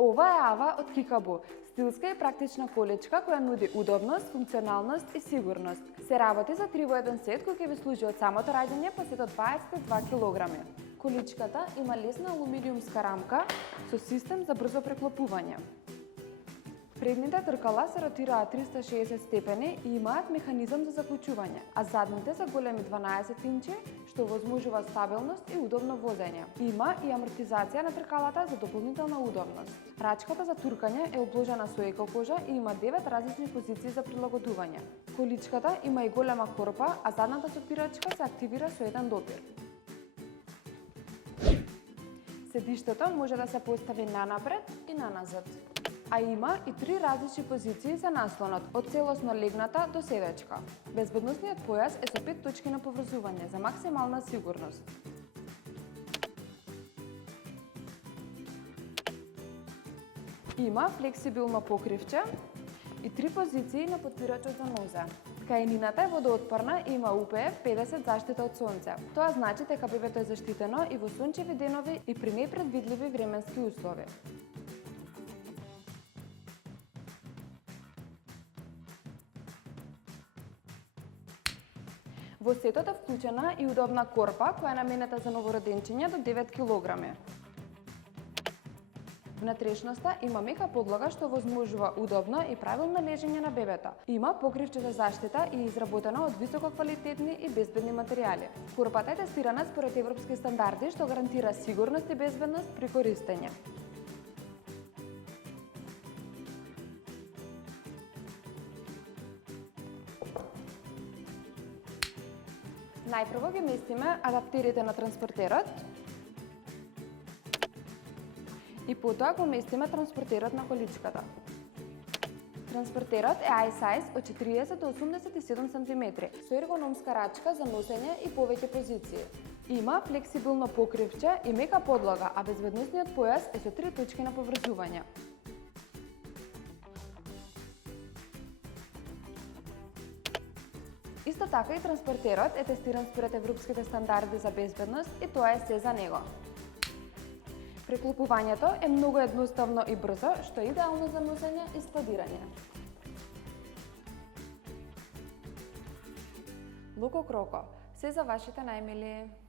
ова е Ава од Кикабу, стилска и практична количка која нуди удобност, функционалност и сигурност. Се работи за 3 во 1 сет кој ќе ви служи од самото раѓање па се до 22 килограми. Количката има лесна алуминиумска рамка со систем за брзо преклопување. Предните тркала се ротираат 360 степени и имаат механизам за заклучување, а задните се големи 12 инчи, што возможува стабилност и удобно возење. Има и амортизација на тркалата за дополнителна удобност. Рачката за туркање е обложена со екокожа и има 9 различни позиции за прилагодување. Количката има и голема корпа, а задната сопирачка се активира со еден допир. Седиштето може да се постави нанапред и наназад. А има и 3 различни позиции за наслонот, од целосно легната до седечка. Безбедносниот појас е со 5 точки на поврзување за максимална сигурност. Има флексибилно покривче и 3 позиции на потпирачот за нозе. Каенината е водоотпорна и има UPF 50 заштита од сонце. Тоа значи дека бебето е заштитено и во сончеви денови и при непредвидливи временски услови. Во сетот е вклучена и удобна корпа која е наменета за новороденчиња до 9 килограми. Внатрешноста има мека подлога што возможува удобно и правилно лежење на бебето. Има покривче за заштита и изработено од висококвалитетни и безбедни материјали. Корпата е тестирана според европски стандарди што гарантира сигурност и безбедност при користење. Најпрво ги местиме адаптерите на транспортерот и потоа го местиме транспортерот на количката. Транспортерот е i-size од 40 до 87 см со ергономска рачка за носење и повеќе позиции. Има флексибилно покривче и мека подлога, а безбедносниот појас е со 3 точки на поврзување. Исто така и транспортерот е тестиран според европските стандарди за безбедност и тоа е се за него. Преклопувањето е многу едноставно и брзо, што е идеално за носење и складирање. Луко Кроко, се за вашите најмили!